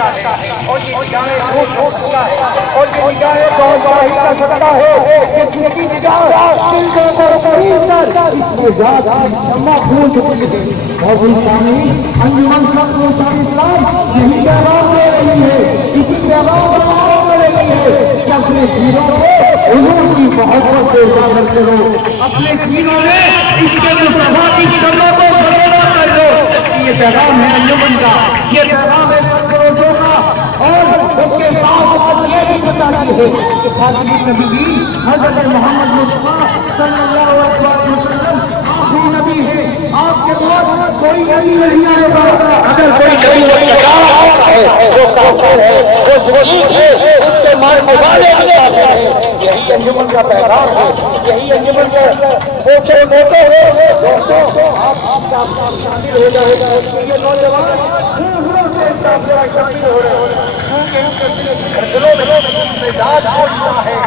کرتا ہے اور یہ نگاہیں جھوٹ روکتا ہے اور یہ نگاہیں بہت بڑی کا سکتا ہے کہ جن کی نگاہ دل کے اوپر قریب کر اس لیے ذات کی شمع پھول چکی ہے اور انسانی انجمن سب کو اسلام یہی پیغام دے رہی ہے اسی پیغام دے رہی ہے کہ اپنے جیلوں کو حضور کی محبت سے اجاگر کرو اپنے جیلوں میں اس کے مصطفیٰ کی شمع کو بڑھا کر دو یہ پیغام ہے انجمن کا یہ پیغام ہے سرکروشوں کا اور اس کے ساتھ یہ بھی بتاتی ہے کہ خاتم النبیین حضرت محمد مصطفیٰ صلی اللہ علیہ وسلم آخری نبی ہے آپ کے بعد کوئی نبی نہیں آئے گا اگر کوئی نبی ہے وہ کافر ہے وہ ضعیف ہے اس کے ماننے والے بھی کافر ہیں یہی انجمن کا پیغام ہے یہی انجمن کا موٹے ہے دوستوں آپ شامل ہو جائے گا یہ نوجوان شامل ہو رہے ہیں دلوں میں مزاج اور ہے